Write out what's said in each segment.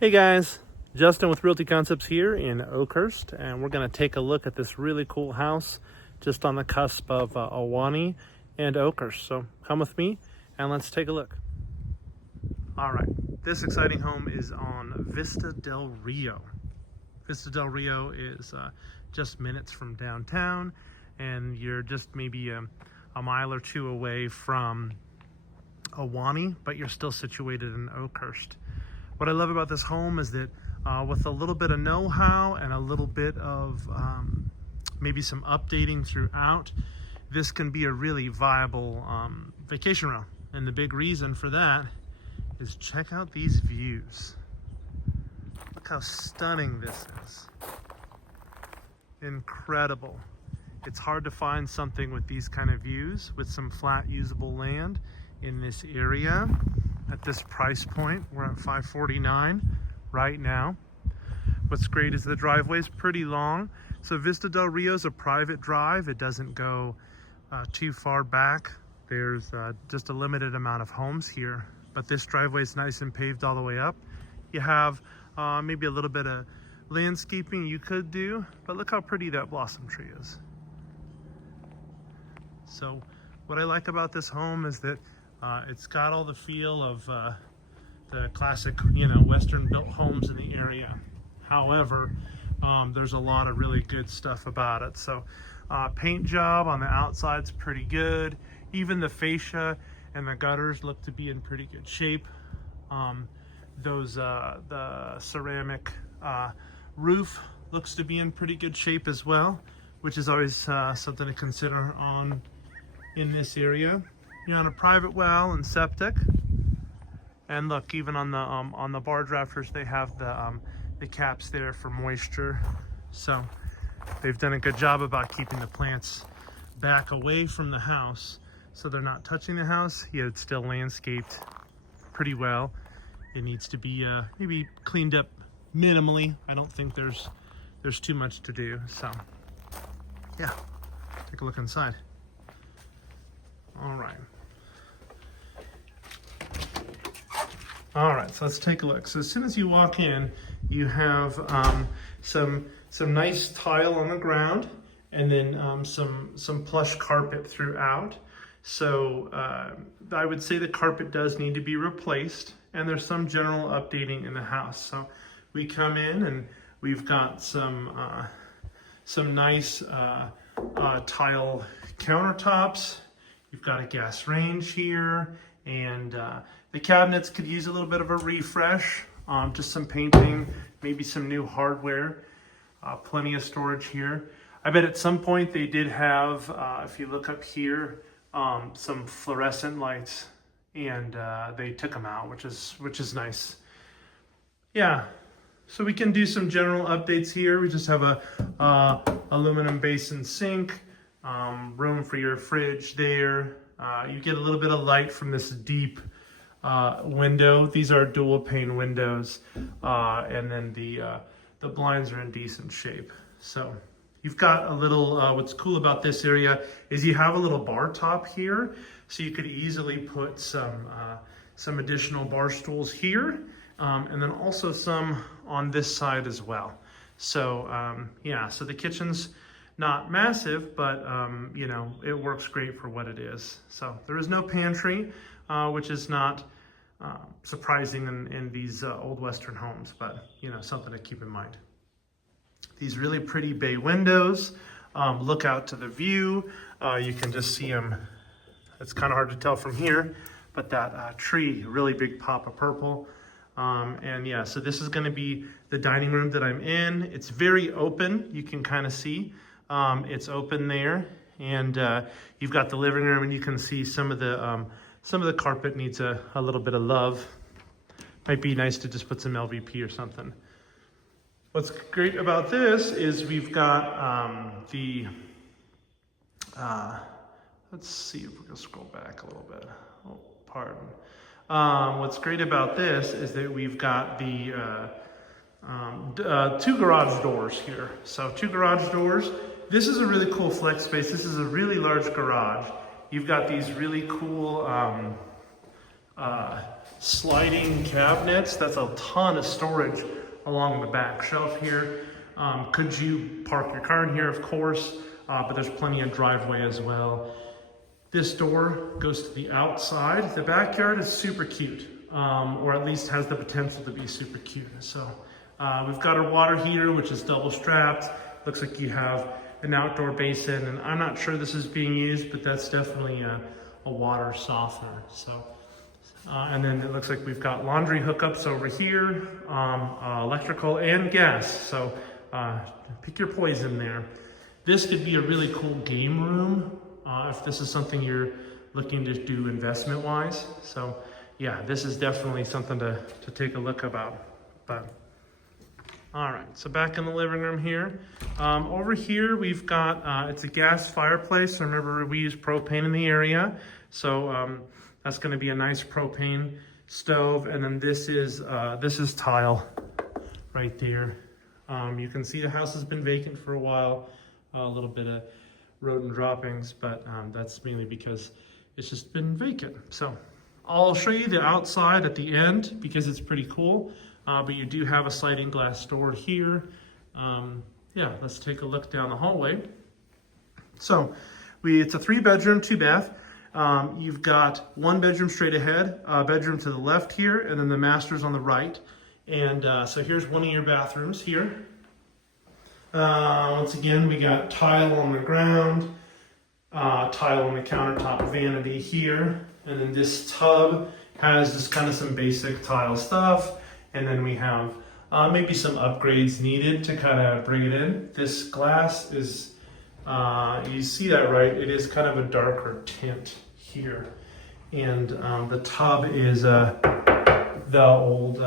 Hey guys, Justin with Realty Concepts here in Oakhurst, and we're going to take a look at this really cool house just on the cusp of Ahwahnee and Oakhurst. So come with me and let's take a look. All right, this exciting home is on Vista del Rio. Vista del Rio is just minutes from downtown, and you're just maybe a mile or two away from Ahwahnee, but you're still situated in Oakhurst. What I love about this home is that with a little bit of know-how and a little bit of maybe some updating throughout, this can be a really viable vacation rental. And the big reason for that is check out these views. Look how stunning this is. Incredible. It's hard to find something with these kind of views with some flat usable land in this area. At this price point, we're at $549 right now. What's great is the driveway is pretty long. So Vista del Rio is a private drive. It doesn't go too far back. There's just a limited amount of homes here, but this driveway is nice and paved all the way up. You have maybe a little bit of landscaping you could do, but look how pretty that blossom tree is. So what I like about this home is that it's got all the feel of the classic, Western built homes in the area. However, there's a lot of really good stuff about it. So paint job on the outside's pretty good. Even the fascia and the gutters look to be in pretty good shape. The ceramic roof looks to be in pretty good shape as well, which is always something to consider in this area. You're on a private well and septic, and look, even on the barge rafters, they have the caps there for moisture. So they've done a good job about keeping the plants back away from the house, so they're not touching the house. Yet it's still landscaped pretty well. It needs to be maybe cleaned up minimally. I don't think there's too much to do. So yeah, take a look inside. All right, so let's take a look. So as soon as you walk in, you have some nice tile on the ground, and then some plush carpet throughout. So I would say the carpet does need to be replaced, and there's some general updating in the house. So we come in and we've got some nice tile countertops. You've got a gas range here, and the cabinets could use a little bit of a refresh, just some painting, maybe some new hardware, plenty of storage here. I bet at some point they did have, if you look up here, some fluorescent lights, and they took them out, which is nice. Yeah, so we can do some general updates here. We just have a aluminum basin sink, room for your fridge there. You get a little bit of light from this deep window. These are dual pane windows, and then the blinds are in decent shape. So you've got a little, what's cool about this area is you have a little bar top here, so you could easily put some additional bar stools here, and then also some on this side as well. So yeah, so the kitchen's not massive, but it works great for what it is. So there is no pantry, which is not surprising in these old Western homes, but something to keep in mind. These really pretty bay windows look out to the view. You can just see them. It's kind of hard to tell from here, but that tree, really big pop of purple. And yeah, so this is going to be the dining room that I'm in. It's very open. You can kind of see. It's open there, and you've got the living room, and you can see some of the carpet needs a little bit of love. Might be nice to just put some LVP or something. What's great about this is we've got let's see if we can scroll back a little bit. Oh, pardon. What's great about this is that we've got the two garage doors here. So 2 garage doors. This is a really cool flex space. This is a really large garage. You've got these really cool sliding cabinets. That's a ton of storage along the back shelf here. Could you park your car in here? Of course, but there's plenty of driveway as well. This door goes to the outside. The backyard is super cute, or at least has the potential to be super cute. So we've got our water heater, which is double strapped. Looks like you have an outdoor basin, and I'm not sure this is being used, but that's definitely a water softener. So, and then it looks like we've got laundry hookups over here, electrical and gas. So pick your poison there. This could be a really cool game room if this is something you're looking to do investment wise. So yeah, this is definitely something to take a look about. But all right, so back in the living room here. Over here we've got, it's a gas fireplace. So remember, we use propane in the area. So that's gonna be a nice propane stove. And then this is tile right there. You can see the house has been vacant for a while. A little bit of rodent droppings, but that's mainly because it's just been vacant. So I'll show you the outside at the end because it's pretty cool. But you do have a sliding glass door here. Yeah, let's take a look down the hallway. So it's a 3-bedroom, 2-bath. You've got 1 bedroom straight ahead, a bedroom to the left here, and then the master's on the right. And so here's one of your bathrooms here. Once again, we got tile on the ground, tile on the countertop vanity here. And then this tub has just kind of some basic tile stuff. And then we have maybe some upgrades needed to kind of bring it in. This glass is, you see that, right? It is kind of a darker tint here. And the tub is the old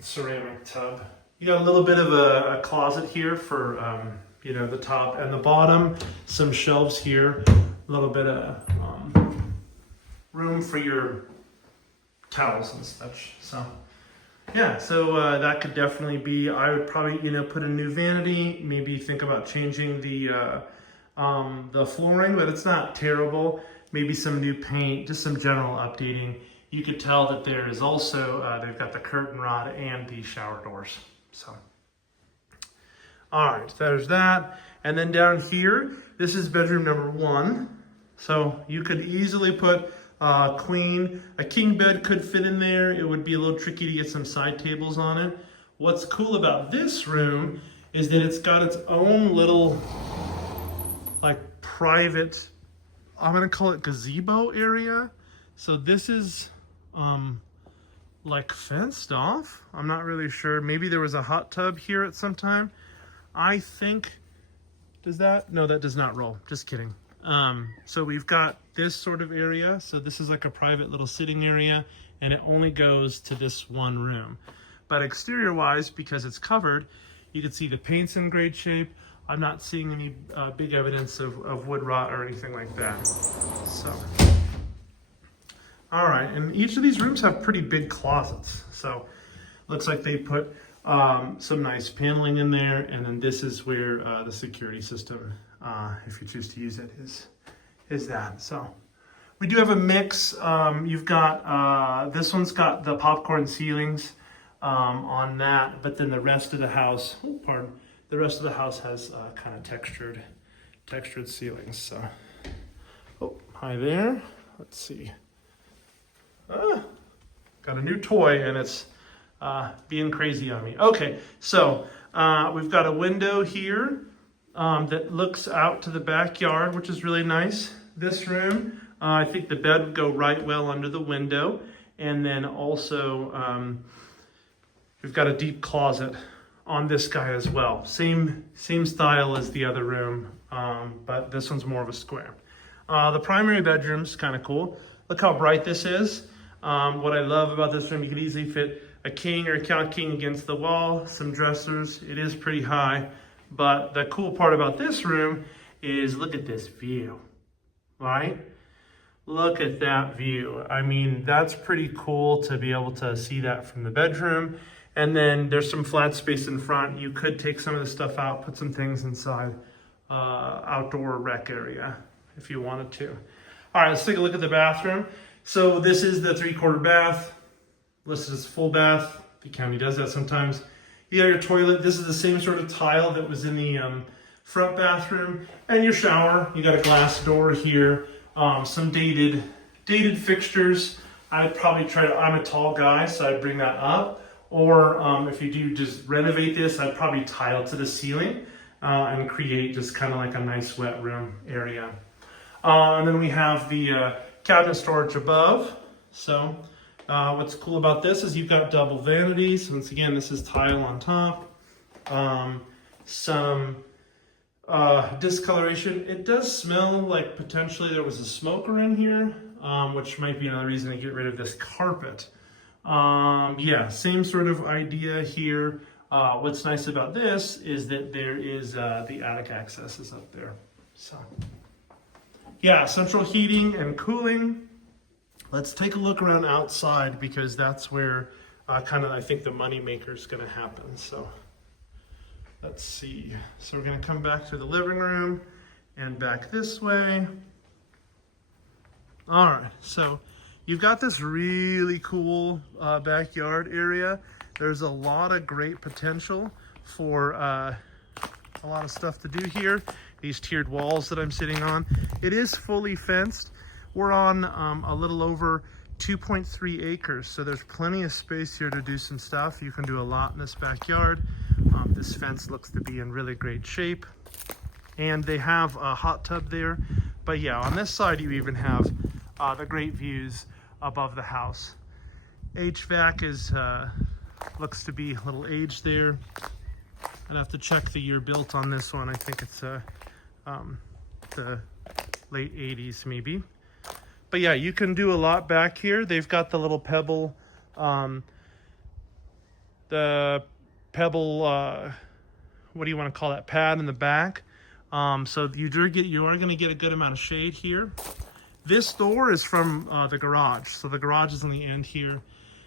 ceramic tub. You got a little bit of a closet here for, the top and the bottom, some shelves here, a little bit of room for your towels and such. So yeah, so that could definitely be, I would probably, put a new vanity, maybe think about changing the flooring, but it's not terrible. Maybe some new paint, just some general updating. You could tell that there is also, they've got the curtain rod and the shower doors. So, all right, there's that. And then down here, this is bedroom number 1. So you could easily put a king bed could fit in there. It would be a little tricky to get some side tables on it. What's cool about this room is that it's got its own little, like, private, I'm gonna call it gazebo area. So this is, like, fenced off. I'm not really sure. Maybe there was a hot tub here at some time. I think, no, that does not roll. Just kidding. So we've got this sort of area. So this is like a private little sitting area, and it only goes to this one room. But exterior wise, because it's covered, you can see the paint's in great shape. I'm not seeing any big evidence of wood rot or anything like that. So, all right, and each of these rooms have pretty big closets. So looks like they put some nice paneling in there, and then this is where the security system, if you choose to use it, is that. So we do have a mix. You've got, this one's got the popcorn ceilings on that, but then the rest of the house, the rest of the house has kind of textured ceilings. So, oh, hi there. Let's see. Got a new toy, and it's being crazy on me. Okay, so we've got a window here that looks out to the backyard, which is really nice. This room, I think the bed would go right well under the window. And then also, we've got a deep closet on this guy as well. Same style as the other room, but this one's more of a square. The primary bedroom's kind of cool. Look how bright this is. What I love about this room, you could easily fit a king or a count king against the wall, some dressers. It is pretty high, but the cool part about this room is look at this view, right? Look at that view. I mean, that's pretty cool to be able to see that from the bedroom. And then there's some flat space in front. You could take some of the stuff out, put some things inside, outdoor rec area if you wanted to. All right, let's take a look at the bathroom. So this is the 3/4 bath, listed as full bath. The county does that sometimes. You got your toilet. This is the same sort of tile that was in the front bathroom. And your shower. You got a glass door here. Some dated fixtures. I'd probably try to, I'm a tall guy, so I'd bring that up. Or if you do just renovate this, I'd probably tile to the ceiling and create just kind of like a nice wet room area. And then we have the cabinet storage above. So what's cool about this is you've got double vanities. Once again, this is tile on top. Some discoloration. It does smell like potentially there was a smoker in here, which might be another reason to get rid of this carpet. Yeah, same sort of idea here. What's nice about this is that there is the attic access is up there. So yeah, central heating and cooling. Let's take a look around outside because that's where kind of I think the money maker is going to happen. So let's see. So we're going to come back to the living room and back this way. All right, so you've got this really cool backyard area. There's a lot of great potential for a lot of stuff to do here. These tiered walls that I'm sitting on. It is fully fenced. We're on a little over 2.3 acres, so there's plenty of space here to do some stuff. You can do a lot in this backyard. This fence looks to be in really great shape. And they have a hot tub there. But yeah, on this side you even have the great views above the house. HVAC is looks to be a little aged there. I'd have to check the year built on this one. I think it's the late 80s maybe. But yeah, you can do a lot back here. They've got the little pebble, what do you want to call that, pad in the back. So you are going to get a good amount of shade here. This door is from the garage. So the garage is on the end here.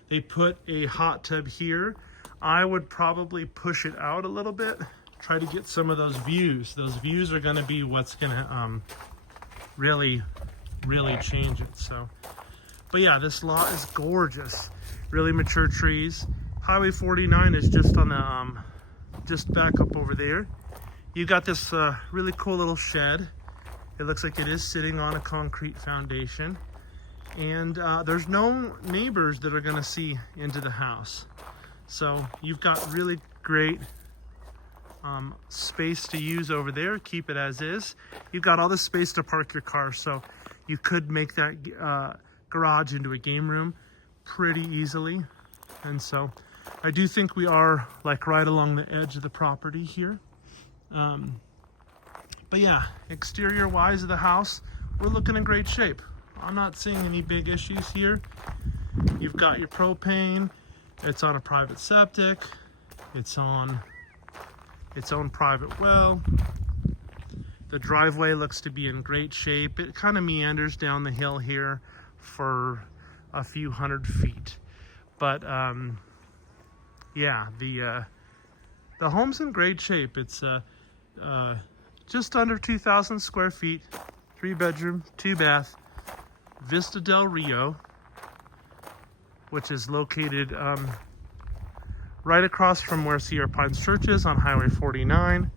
They put a hot tub here. I would probably push it out a little bit, try to get some of those views. Those views are going to be what's going to really change it. So, but yeah, this lot is gorgeous. Really mature trees. Highway 49 is just on the just back up over there. You got this really cool little shed. It looks like it is sitting on a concrete foundation. And there's no neighbors that are gonna see into the house. So you've got really great space to use over there. Keep it as is. You've got all this space to park your car. So you could make that garage into a game room pretty easily. And so I do think we are like right along the edge of the property here. But yeah, exterior wise of the house, we're looking in great shape. I'm not seeing any big issues here. You've got your propane. It's on a private septic. It's on its own private well. The driveway looks to be in great shape. It kind of meanders down the hill here for a few hundred feet. But yeah, the home's in great shape. It's just under 2,000 square feet, 3-bedroom, 2-bath, Vista del Rio, which is located right across from where Sierra Pines Church is on Highway 49.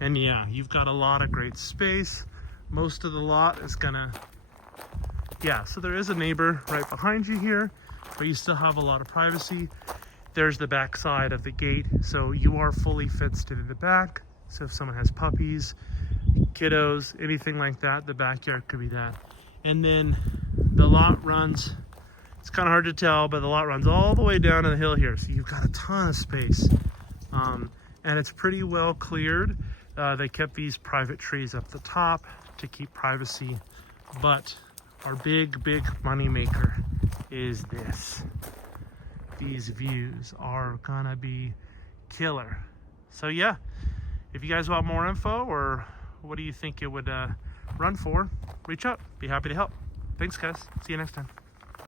And yeah, you've got a lot of great space. Most of the lot is gonna, yeah, so there is a neighbor right behind you here, but you still have a lot of privacy. There's the back side of the gate, so you are fully fenced in the back. So if someone has puppies, kiddos, anything like that, the backyard could be that. And then the lot runs, it's kind of hard to tell, but the lot runs all the way down to the hill here. So you've got a ton of space. And it's pretty well cleared. They kept these private trees up the top to keep privacy. But our big money maker is this. These views are gonna be killer. So yeah, if you guys want more info or what do you think it would run for, reach out. Be happy to help. Thanks guys. See you next time.